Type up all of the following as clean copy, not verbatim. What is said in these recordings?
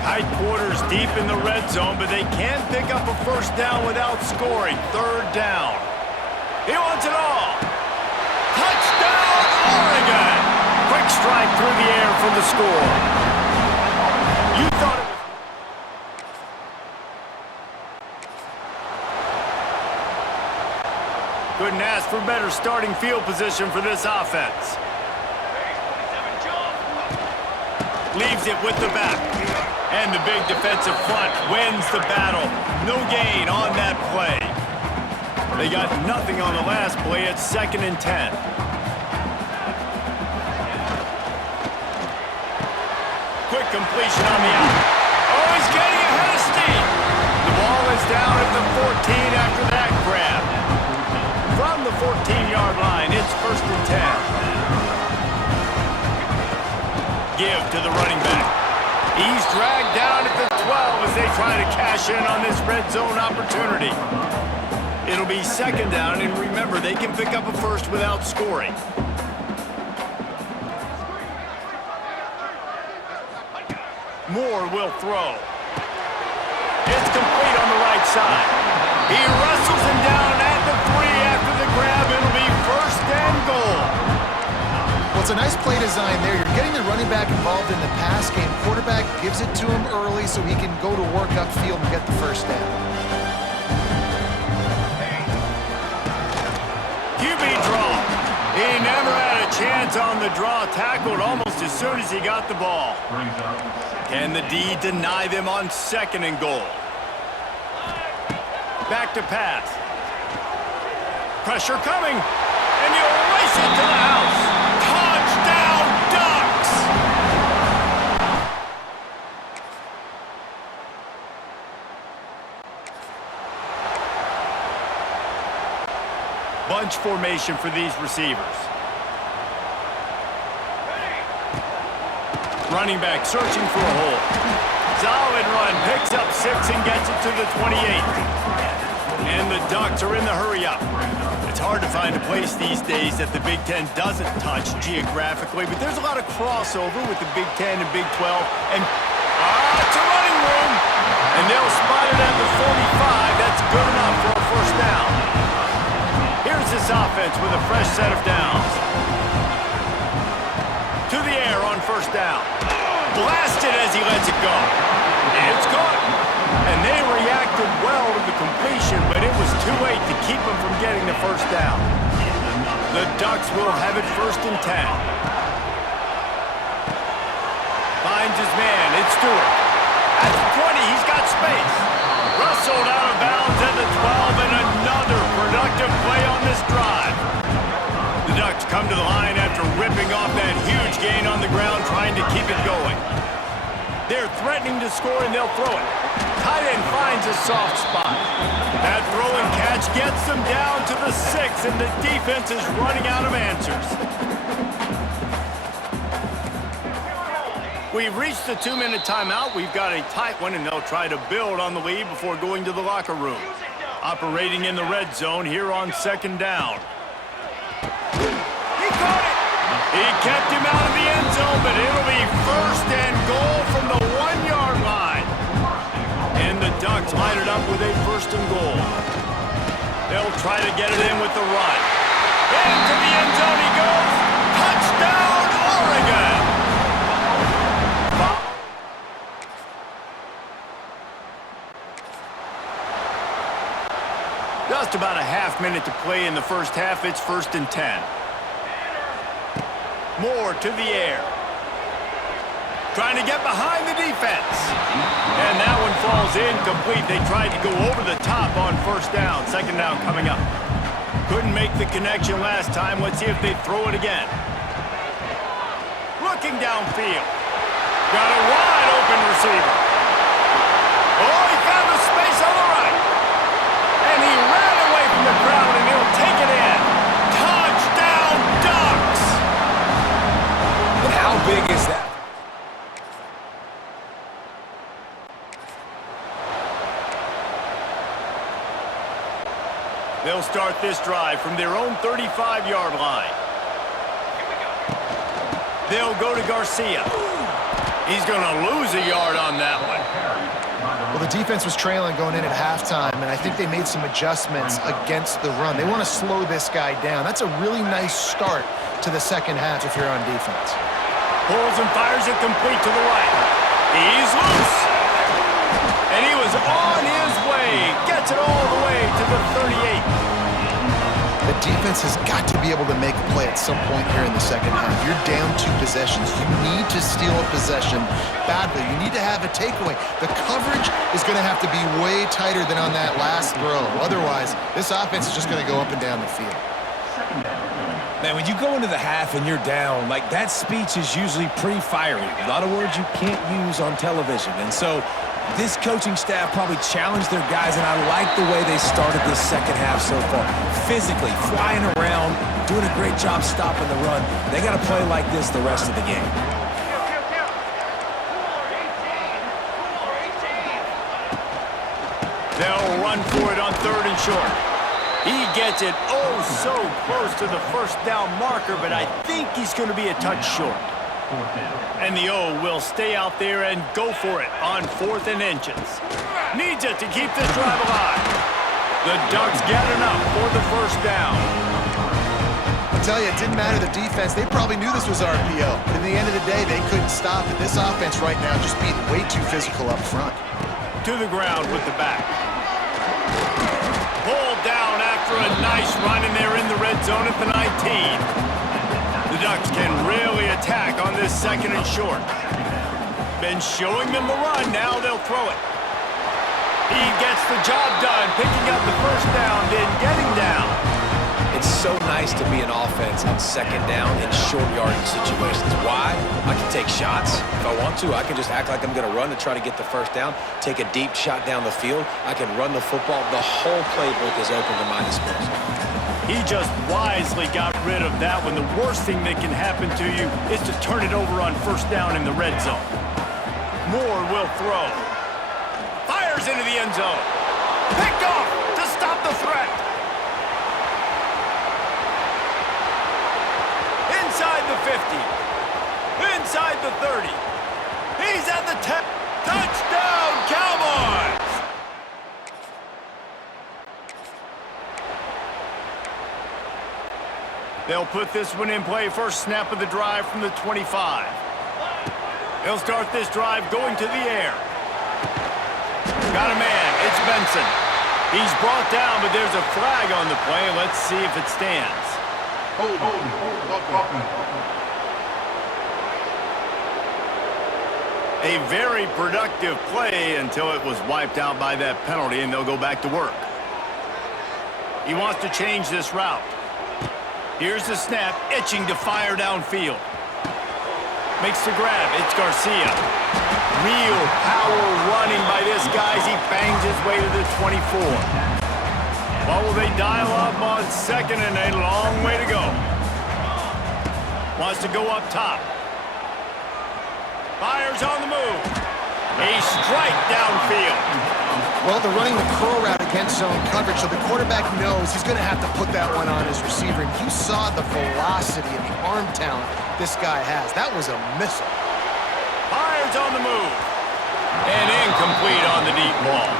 Tight quarters deep in the red zone, but they can pick up a first down without scoring. Third down. He wants it all. Touchdown, Oregon! Quick strike through the air for the score. You thought it was... Couldn't ask for better starting field position for this offense. Leaves it with the back. And the big defensive front wins the battle. No gain on that play. They got nothing on the last play. It's 2nd and 10. Quick completion on the out. Oh, he's getting ahead of steam. The ball is down at the 14 after that grab. From the 14-yard line, it's 1st and 10. Give to the running back. He's dragged down at the 12 as they try to cash in on this red zone opportunity. It'll be 2nd down, and remember, they can pick up a first without scoring. Moore will throw. It's complete on the right side. He wrestles him down at the 3 after the grab. It'll be 1st and goal. Well, it's a nice play design there. You're getting the running back involved in the pass game. Quarterback gives it to him early so he can go to work upfield and get the first down. QB draw. He never had a chance on the draw. Tackled almost as soon as he got the ball. Can the D deny them on 2nd and goal? Back to pass. Pressure coming. And he'll race it to the house. Touchdown, Ducks! Bunch formation for these receivers. Running back searching for a hole. Solid run, picks up 6 and gets it to the 28. And the Ducks are in the hurry-up. It's hard to find a place these days that the Big Ten doesn't touch geographically, but there's a lot of crossover with the Big Ten and Big 12. And it's a running room. And they'll spot it at the 45. That's good enough for a first down. Here's this offense with a fresh set of downs. To the air on 1st down. Blasted as he lets it go. It's caught. And they reacted well to the completion, but it was too late to keep them from getting the first down. The Ducks will have it 1st and 10. Finds his man. It's Stewart. At the 20, he's got space. Rustled out of bounds at the 12, and another productive play on this drive. The Ducks come to the line after ripping off that huge gain on the ground, trying to keep it going. They're threatening to score, and they'll throw it. Tight end finds a soft spot. That throw and catch gets them down to the 6, and the defense is running out of answers. We've reached the 2-minute timeout. We've got a tight one, and they'll try to build on the lead before going to the locker room. Operating in the red zone here on 2nd down. He caught it! He kept him out of the end zone, but it'll be 1st and goal from the 1-yard line. And the Ducks line it up with a 1st and goal. They'll try to get it in with the run. Into the end zone he goes. Touchdown, Oregon! Just about a half-minute to play in the first half. It's 1st and 10. Moore to the air. Trying to get behind the defense. And that one falls incomplete. They tried to go over the top on 1st down. 2nd down coming up. Couldn't make the connection last time. Let's see if they throw it again. Looking downfield. Got a wide open receiver. Oh, he found the space on the right. And he ran away from the crowd, and he'll take it in. Touchdown, Ducks! But how big is that? They'll start this drive from their own 35-yard line. They'll go to Garcia. He's going to lose a yard on that one. defense was trailing going in at halftime, and I think they made some adjustments against the run. They want to slow this guy down. That's a really nice start to the second half if you're on defense. Pulls and fires it complete to the right. He's loose. And he was on his way. Gets it all the way to the 38. The defense has got to be able to make a play at some point here in the second half. You're down 2 possessions. You need to steal a possession badly. You need to have a takeaway. The coverage is going to have to be way tighter than on that last throw. Otherwise, this offense is just going to go up and down the field. Man, when you go into the half and you're down, like, that speech is usually pretty fiery. A lot of words you can't use on television. And so this coaching staff probably challenged their guys, and I like the way they started this second half so far. Physically, flying around, doing a great job stopping the run. They got to play like this the rest of the game. They'll run for it on 3rd and short. He gets it so close to the first down marker, but I think he's going to be a touch short. And the O will stay out there and go for it on 4th and inches. Needs it to keep this drive alive. The Ducks get enough for the first down. I'll tell you, it didn't matter the defense. They probably knew this was RPO. But at the end of the day, they couldn't stop it. This offense right now just being way too physical up front. To the ground with the back. Pulled down after a nice run, and they're in the red zone at the 19. The Ducks can really attack on this 2nd and short. Been showing them the run, now they'll throw it. He gets the job done, picking up the first down, then getting down. It's so nice to be an offense on 2nd down in short yardage situations. Why? I can take shots. If I want to, I can just act like I'm going to run to try to get the first down, take a deep shot down the field. I can run the football. The whole playbook is open to my disposal. He just wisely got rid of that when the worst thing that can happen to you is to turn it over on 1st down in the red zone. Moore will throw. Fires into the end zone. Picked off to stop the threat. Inside the 50. Inside the 30. He's at the 10. Touchdown, Cowboys! They'll put this one in play. First snap of the drive from the 25. They'll start this drive going to the air. Got a man. It's Benson. He's brought down, but there's a flag on the play. Let's see if it stands. A very productive play until it was wiped out by that penalty, and they'll go back to work. He wants to change this route. Here's the snap, itching to fire downfield. Makes the grab. It's Garcia. Real power running by this guy as he bangs his way to the 24. What will they dial up on 2nd and a long way to go? Wants to go up top. Fires on the move. A strike downfield. Well, they're running the curl route against zone coverage, so the quarterback knows he's going to have to put that one on his receiver. And you saw the velocity and the arm talent this guy has. That was a missile. Fires on the move. And incomplete on the deep ball.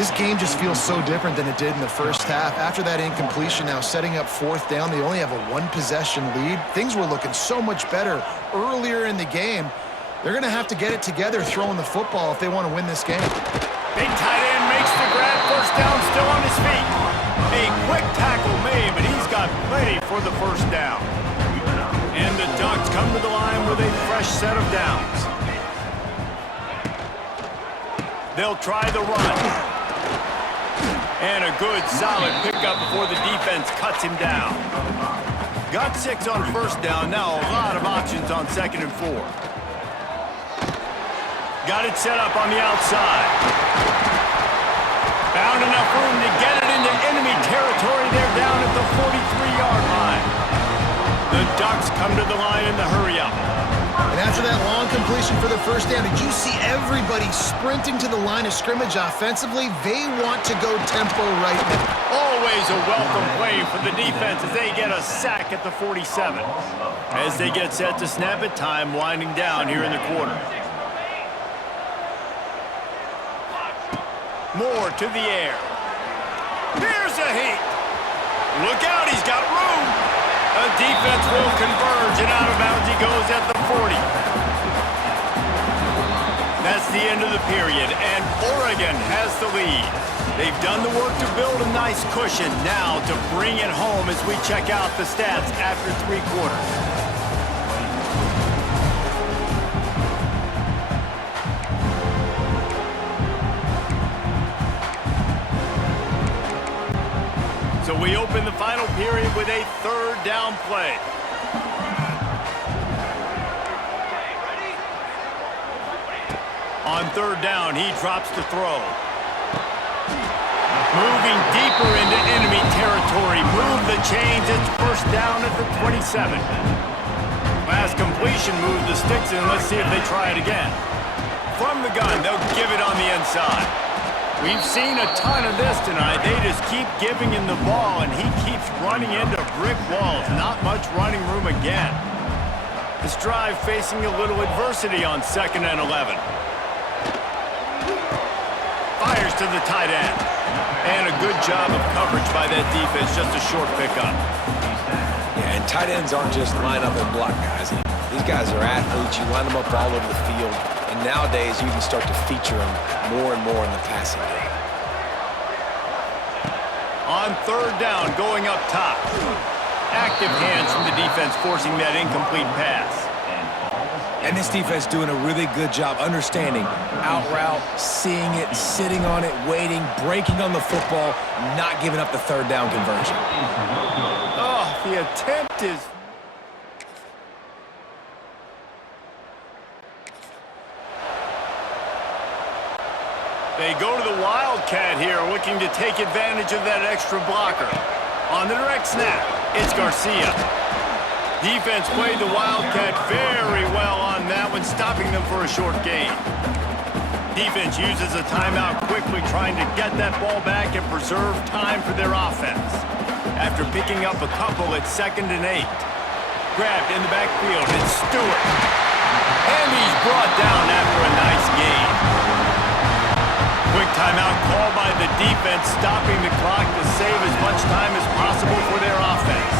This game just feels so different than it did in the first half. After that incompletion, now setting up 4th down, they only have a 1-possession lead. Things were looking so much better earlier in the game. They're going to have to get it together throwing the football if they want to win this game. Big tight end makes the grab. First down, still on his feet. A quick tackle made, but he's got plenty for the first down. And the Ducks come to the line with a fresh set of downs. They'll try the run. And a good, solid pickup before the defense cuts him down. Got 6 on first down. Now a lot of options on 2nd and 4. Got it set up on the outside. Found enough room to get it into enemy territory. They're down at the 43-yard line. The Ducks come to the line in the hurry-up. And after that long completion for the first down, did you see everybody sprinting to the line of scrimmage offensively? They want to go tempo right now. Always a welcome play for the defense as they get a sack at the 47. As they get set to snap it, time winding down here in the quarter. Moore to the air. Here's a heat. Look out, he's got room. A defense will converge, and out of bounds he goes at the 40. That's the end of the period, and Oregon has the lead. They've done the work to build a nice cushion. Now to bring it home as we check out the stats after 3 quarters. So we open the final period with a 3rd down play. On 3rd down, he drops to throw. Moving deeper into enemy territory. Move the chains. It's 1st down at the 27. Last completion, move the sticks, and let's see if they try it again. From the gun, they'll give it on the inside. We've seen a ton of this tonight. They just keep giving him the ball, and he keeps running into brick walls. Not much running room again. This drive facing a little adversity on 2nd and 11. Fires to the tight end. And a good job of coverage by that defense. Just a short pickup. Yeah, and tight ends aren't just line up and block guys. These guys are athletes. You line them up all over the field. And nowadays, you can start to feature them more and more in the passing game. On 3rd down, going up top. Active hands from the defense forcing that incomplete pass. And this defense doing a really good job understanding out route, seeing it, sitting on it, waiting, breaking on the football, not giving up the 3rd down conversion. Oh, the attempt is... They go to the Wildcat here, looking to take advantage of that extra blocker. On the direct snap, it's Garcia. Defense played the Wildcat very well on that one, stopping them for a short gain. Defense uses a timeout quickly, trying to get that ball back and preserve time for their offense. After picking up a couple, it's 2nd and 8. Grabbed in the backfield, it's Stewart. And he's brought down after a nice gain. Quick timeout called by the defense, stopping the clock to save as much time as possible for their offense.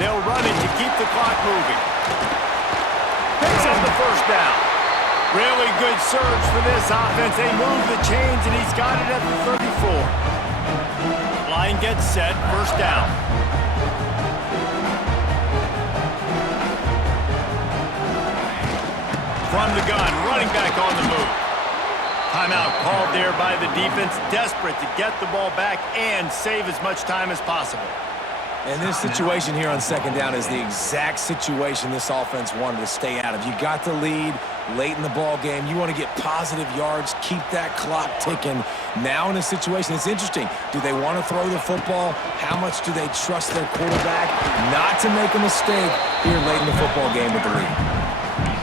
They'll run it to keep the clock moving. Picks up the 1st down. Really good surge for this offense. They move the chains, and he's got it at the 34. Line gets set, 1st down. From the gun, running back on the move. Timeout called there by the defense, desperate to get the ball back and save as much time as possible. And this situation here on 2nd down is the exact situation this offense wanted to stay out of. You got the lead late in the ball game. You want to get positive yards, keep that clock ticking. Now in a situation, it's interesting. Do they want to throw the football? How much do they trust their quarterback not to make a mistake here late in the football game with the lead?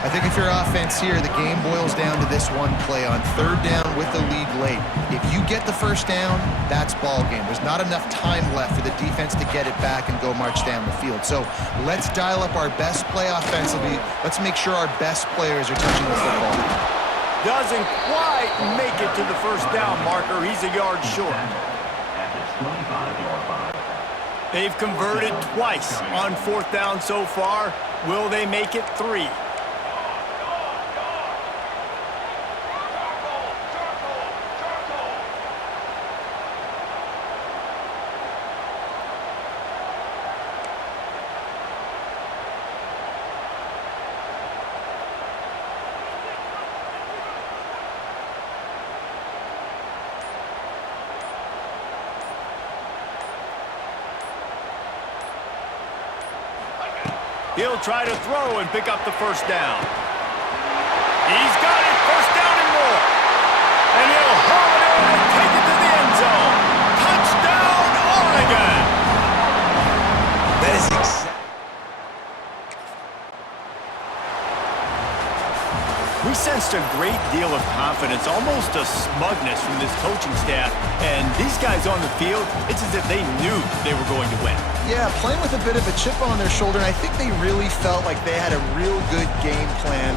I think if you're offense here, the game boils down to this one play on 3rd down with the lead late. If you get the 1st down, that's ball game. There's not enough time left for the defense to get it back and go march down the field. So let's dial up our best play offensively. Let's make sure our best players are touching the football. Doesn't quite make it to the 1st down marker. He's a yard short. They've converted twice on 4th down so far. Will they make it 3? He'll try to throw and pick up the 1st down. He's got it, 1st down and more. And he'll haul it in and take it to the end zone. Touchdown, Oregon! That is exactly. We sensed a great deal of confidence, almost a smugness from this coaching staff. And these guys on the field, it's as if they knew they were going to win. Yeah, playing with a bit of a chip on their shoulder, and I think they really felt like they had a real good game plan.